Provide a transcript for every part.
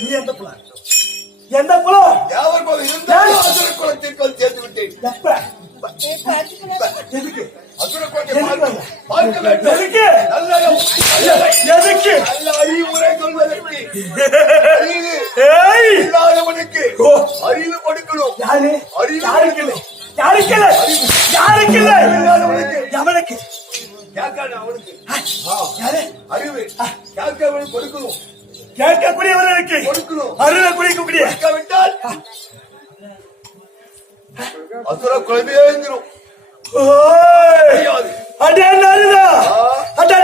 நீ எந்த குலம்? எந்த குலம்? யாவர் குலம் இருந்தாலும் அசுர குலத்திற்குள் சேர்த்து விட்டேன். எப்ப? எதுக்கு? அசுர குலத்தை பார்க்க வேண்டும். எதுக்கு? எதுக்கு? நல்ல அறிவுரை சொல்வதற்கு. இல்லாதவனுக்கு அறிவு கொடுக்கணும். யாரு? யாருக்கு இல்லை? யாருக்கு இல்லை? யாருக்கு இல்லை? இல்லாதவனுக்கு எவனுக்கு? கேட்கான அவனுக்கு யாரு? அறிவு கேட்கவனுக்கு கொடுக்கணும். கேட்கக்கூடியவர்களுக்கு கொடுக்கணும். அருளை குடிக்கக்கூடிய விட்டால் அசுர குழந்தையே எழுந்திரும். அடே நாருதா அடா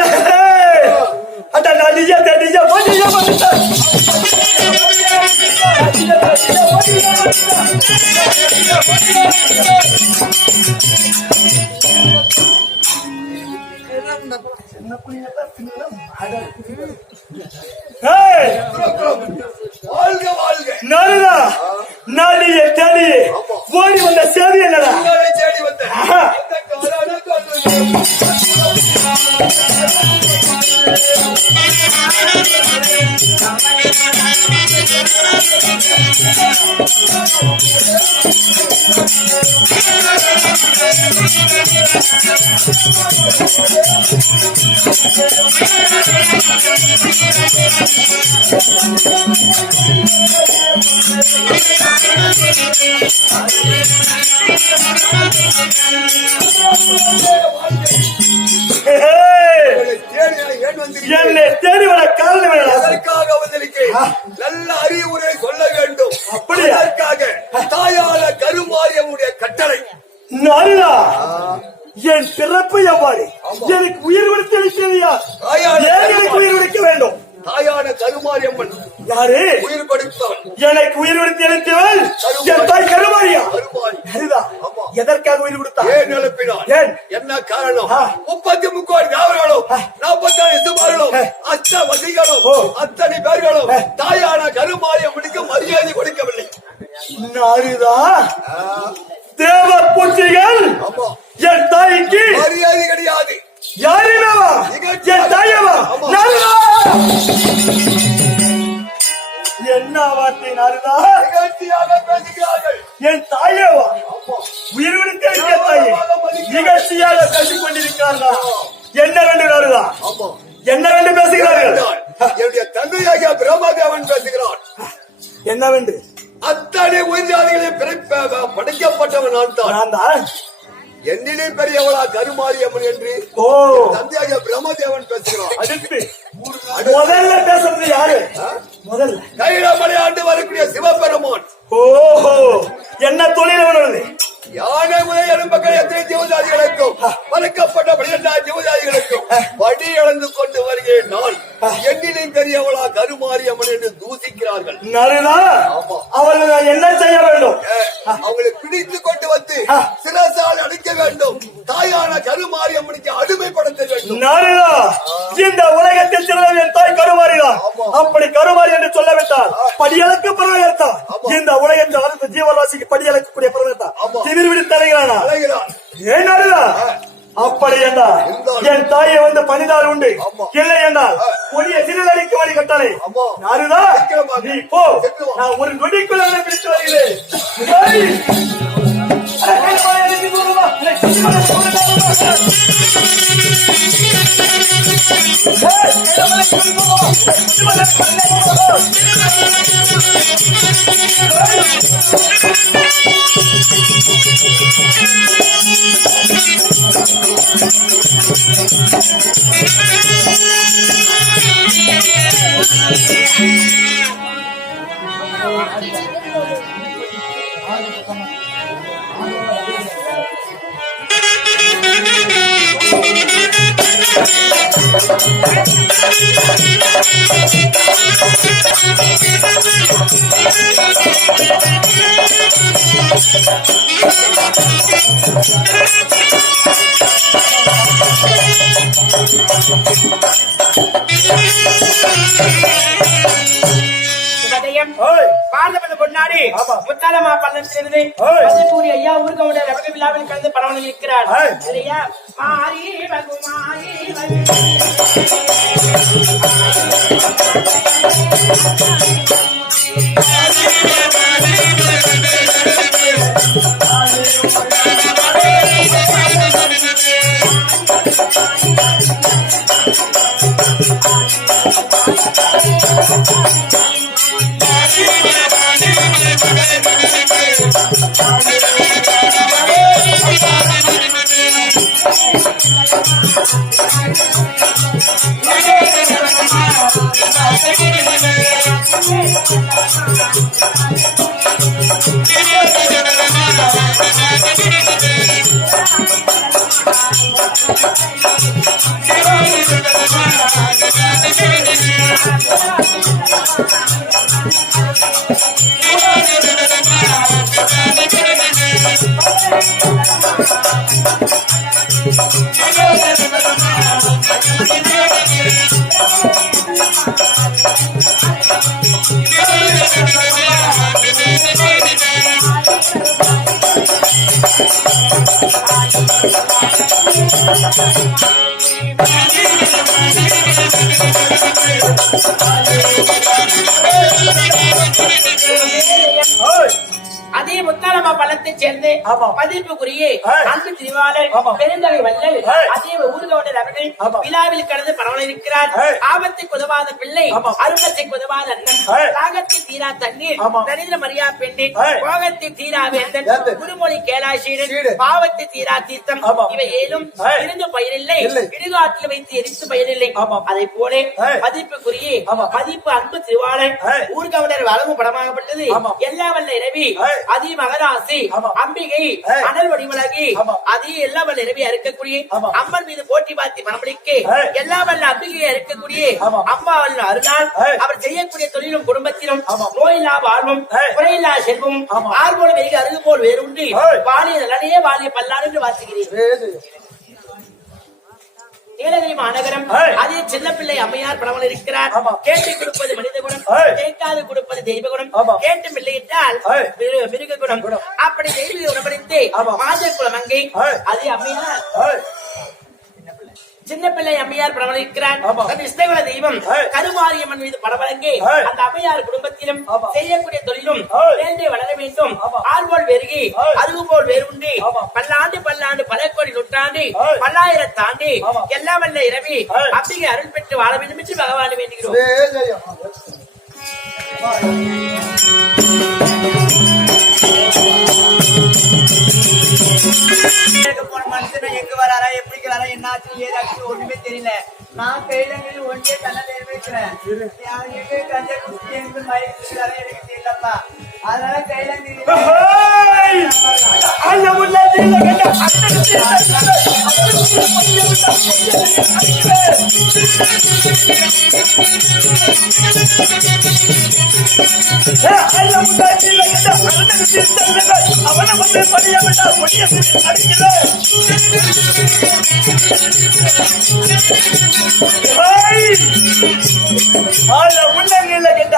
அடா நாடியா தேடியா போடியா போடியா சின்ன புள்ளைங்க பின்ன மாட ஏய் வாழ்க வாழ்க நாருதா நாடிய தேடி ஓடி வந்த சேவை என்னடா தேடி வந்த என்னை தேடி வர காரணம் அதற்காக வந்திருக்கேன். நல்ல அறிவுரை சொல்ல வேண்டும். அப்படி அதற்காக தாயால கருமாரியமுடைய கட்டளை. நானா என் பிறப்பு எவ்வாறு எனக்கு உயிர் கொடுத்து அளித்ததையா? எனக்கு உயிர் கொடுக்க வேண்டும். தாயான கருமாரியம்மன் யாரு? உயிர் கொடுத்தவன். எனக்கு உயிர் கொடுத்து அளித்தவள் என் தாய் கருமாரியா? எதற்காக உயிர் கொடுத்தார்? ஏன் எழுப்பினான்? ஏன்? என்ன காரணம்? 33 யாவர்களும் 44 சுமார்களும் அஷ்டவதிகளும் அத்தனை பேர்களும் தாயான கருமாரியம்மனுக்கு மரியாதை கொடுக்கவில்லை. நாருதா தேவ பூஜைகள் என் தாய்க்கு மரியாதை கிடையாது. யாரினவா? என் தாயவா? என்ன வார்த்தை நாருதா? நிகழ்ச்சியாக பேசுகிறார்கள். என் தாயவா? உயிர்விடுக்க இருக்கிற தாயே நிகழ்ச்சியாக பேசிக் கொண்டிருக்கிறார்களா? என்ன வேண்டும் நாருதா? என்ன வேண்டும் பேசுகிறார்கள்? என்னுடைய தந்தையாக பிரம்மதேவன் பேசுகிறான். என்ன வேண்டும்? அத்தனை உயிர்ஜாதிகளை படைக்கப்பட்டவன் நான் தான். என்னிலே பெரியவளா கருமாரியம்மன் என்று தந்தையாக பிரம்மதேவன் பேசுகிறான். அடுத்து முதல்ல பேசுறது யாரு? முதல்ல கைலாமலை ஆண்டு வரக்கூடிய சிவபெருமான். ஓஹோ என்ன தொழில் வருது? யானை முதல் எலும்பக்கள் எத்தனை ஜீவஜாதிகளுக்கும் பறக்கப்பட்ட 12 ஜீவஜாதிகளுக்கும் வடி இழந்து கொண்டு வருகிறேன் நான். என்னிலே பெரியவளா கருமாரியம்மன் என்று தூசிக்கிறார்கள். அவர்கள் என்ன செய்ய வேண்டும்? அவங்களை பிடித்து கொண்டு வந்து சிரசால் அடிக்க வேண்டும். தாயான கருமாரியம்மனுக்கு அடிமைப்படுத்த வேண்டும். இந்த உலகத்தில் சிறந்த என் தாய் கருமாரிதான். அப்படி கருமாரி என்று சொல்லவிட்டால் படியளக்க பரவாயில்தான். இந்த உலகத்தில் வளர்ந்த ஜீவராசிக்கு படியளக்கக்கூடிய பரவாயில்தான் விடுத்து அலைகிறானா? ஏன் அப்படி என்றால் என் தாயை வந்து பணிதால் உண்டு. இல்லை என்றால் கொடிய சிறுதடிக்கு வழி கட்டளை. நீ போ, நான் ஒரு நொடிக்குள்ள பிடித்து வருகிறேன். பார்த்த பொன்னாடி முத்தாலமா பள்ளத்திலிருந்து ஐயா ஊருக்கு விழாவில் கலந்து பரவல் இருக்கிறார். மாரி வகுமாரி அதே முத்தாலம்மா பழத்தை சேர்ந்து பதிப்புக்குரிய அன்பு திரிவாளர் பெருந்தகை வல்லல் அதே ஊர்கவனர் அவர்கள் விழாவில் கடந்து பரவல இருக்கிறார். ஆபத்துக்கு உதவாத பிள்ளை அருமத்துக்கு உதவாத அண்ணன் தாகத்தை தீரா தண்ணீர் நரேந்திர மரியா பெண்ணின் போகத்தை தீரா வேந்தன் குருமொழி கேலாசீரன் பாவத்தை தீரா தீர்த்தம் இவை ஏதும் இருந்து பயனில்லை இடுகாட்டில் வைத்து எரித்து பயனில்லை. அதை போல பதிப்புக்குரிய பதிப்பு அன்பு திருவாளர் ஊர்கவனர் வளமும் படமாகப்பட்டது. எல்லா வல்ல இரவி அதி மகராசி அம்பிகை அனல் வடிவழகி அதி எல்லா வல்ல இரவி அறுக்கக்கூடிய அம்மன் மீது போட்டி பார்த்து மனமளிக்க எல்லா வல்ல அம்பிகையை அறுக்கக்கூடிய அம்மா வல்ல அருளால் அவர் செய்யக்கூடிய தொழிலும் குடும்பத்திலும் நோயில்லா வாழ்வும் குறையில்லா செல்வம் ஆர்வோடு வெகு அருகு போல் வேறுண்டு வாலிய நலனையே வாலிய பல்லாறு என்று வாசிக்கிறேன். நீலகிரி மாநகரம் அதே சின்ன பிள்ளை அம்மையார் படவல் இருக்கிறார். கேட்டு கொடுப்பது மனித குணம், கேட்காது கொடுப்பது தெய்வ குணம், கேட்டு பிள்ளை என்றால் மிருக குணம். அப்படி தெய்வ உணவளித்து மாதர் குலம் அங்கே அதே அம்மையார் சின்ன பிள்ளை அம்மையார் பரவலிக்கிறார். இஷ்டகுல தெய்வம் கருமாரியம்மன் மீது பரவலங்கே அந்த அம்மையார் குடும்பத்திலும் செய்யக்கூடிய தொழிலும் வேண்டே வளர வேண்டும். ஆர்வோல் வெறுகி அதுபோல் வேறுண்டு பல்லாண்டு பல்லாண்டு பல கோடி நூற்றாண்டு பல்லாயிரத்தாண்டு எல்லாம் வல்ல இரவி அம்பிகை அருள் பெற்று வாழ வேண்டும் என்று பகவான் வேண்டுகிறோம். மனுஷன் எங்க வராரா எப்படி என்னாச்சு ஏதாச்சு ஒண்ணுமே தெரியல. நான் கையில ஒன்றே தள்ள நிறைவேற்றுறேன். கஞ்சா குடிச்சு எங்க மயக்கிறாரா எனக்கு தெரியலப்பா. அதனால கையில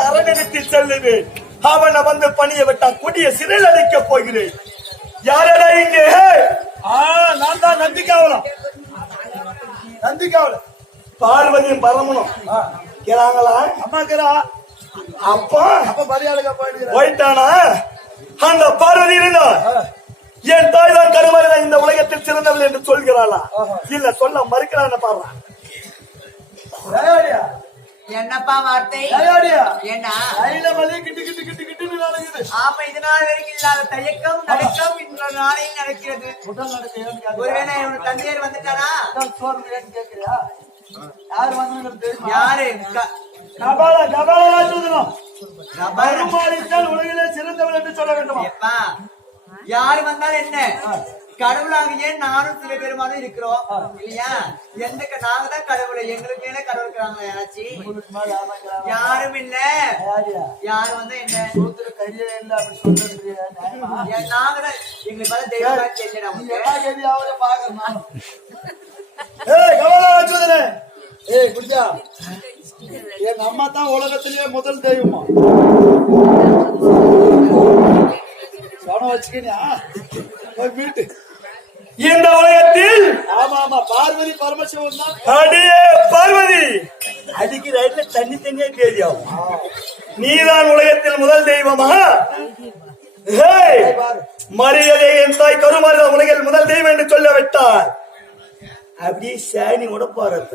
அரணிடத்தில் செல்லுது. அவனை வந்து பணிய விட்டா கொடிய சிறையில் அடைக்கப் போகிறேன். யாரடா இங்கே? நான் தான் நந்திக்காவலம். பார்வதியும் பரமனும் கேளாங்களா? அம்மாக்கிறா அப்பா போயிட்டானா? அந்த பார்வதி இருந்தா என் தாய் தான் கருமாறிதான் இந்த உலகத்தில் சிறந்தவள் என்று சொல்கிறாளா? இல்ல சொல்ல மறுக்கிறான்னு பாடுறான். என்னப்பா வார்த்தை? என்ன ஆமா, இது நாள் வரைக்கும் இல்லாத தயக்கம் நடக்கம் இந்த நாளையும் நடக்கிறது. ஒருவேளை தந்தையர் வந்துட்டாரா? யாரு? உலகிலே சிறந்தவள் என்று சொல்ல வேண்டும். யாரு வந்தாலும் என்ன, கடவுளாக நானும் சில பெருமானும் இருக்கிறோம் இல்லையா? எந்த நாங்க தான் கடவுளை, எங்களுக்கு மேல கடவுள் இருக்கிறாங்களா யாராச்சும்? யாரும் இல்ல. யாரு வந்தா என்ன கையே இல்ல அப்படி சொல்றது? நாங்க தான் எங்களுக்கு மேல தெய்வம் தெரியல. எங்க அம்மா தான் உலகத்திலேயே முதல் தெய்வமா வச்சுக்கியா வீட்டு இந்த உலகத்தில் ஆமா ஆமா பார்வதி பரமசிவன் தான். அடியே பார்வதி அடிக்கு ரைட்ல தண்ணி தண்ணியா தெரியும். நீதான் உலகத்தில் முதல் தெய்வமா? ஹேய், மரியாதை என் தாய் கருமாரிதான் உலகில் முதல் தெய்வம் என்று சொல்ல விட்டார். அப்படியே சாணி கூட போறப்ப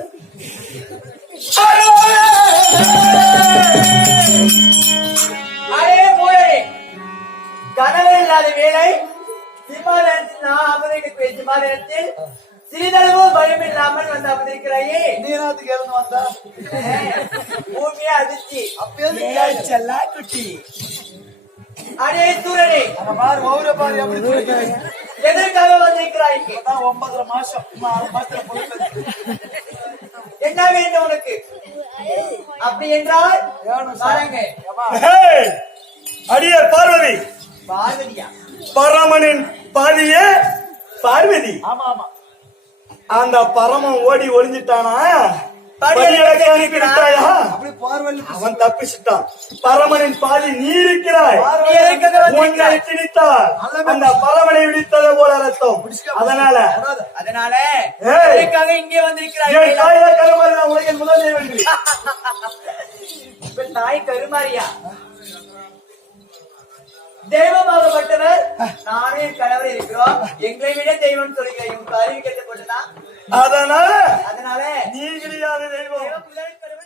அடே மூளை கனவு இல்லாத வேலை சிம்மாதனத்தில் நான் அமர்ந்திருக்கிறேன். சிம்மாதனத்தில் சிறிதளவு பயம் இல்லாமல் வந்து அமர்ந்திருக்கிறாயே. நீராத்துக்கு இருந்து வந்தா பூமியை அதிர்ச்சி செல்லா குட்டி அடே சூரனே பாரு ஒவ்வொரு பாரு எப்படி துடிக்குது. எதற்காக வந்திருக்கிறாய் இங்கே? 9.5 மாசம் 6 மாசத்துல பொறுப்பு. என்ன வேண்டும் உனக்கு? அப்படி என்றால் பாருங்க ஹேய், அடியே பார்வதி பார்வதியா? பரமனின் பாதியே பார்வதி. ஆமா ஆமா அந்த பரமன் ஓடி ஒளிஞ்சிட்டானா? படியளக்க அனுப்பி விட்டாயா? அப்படி பார்வதி அவன் தப்பிச்சிட்டான். பரமனின் பாதி நீ இருக்கிறாய். நீ எதற்காக உன்னை வந்திருக்கிறாய்? திணித்தார். அந்த பரமனை விடித்தது போல அர்த்தம். அதனால அதனால ஏய். எதற்காக இங்கே வந்திருக்கிறாய்? என் தாயில கருமாறி நான் உலகில் முதல் தெய்வம் என்று. இப்ப தாய் கருமாரியா? தெய்வமாகப்பட்டவர் நானே என் கணவர் இருக்கிறோம். எங்களை விட தெய்வம் சொல்கிறேன். உங்க அறிவு கேட்டு போட்டுதான். அதனால அதனால நீ கிடையாது தெய்வம். தெய்வம் முதல் கருமாரி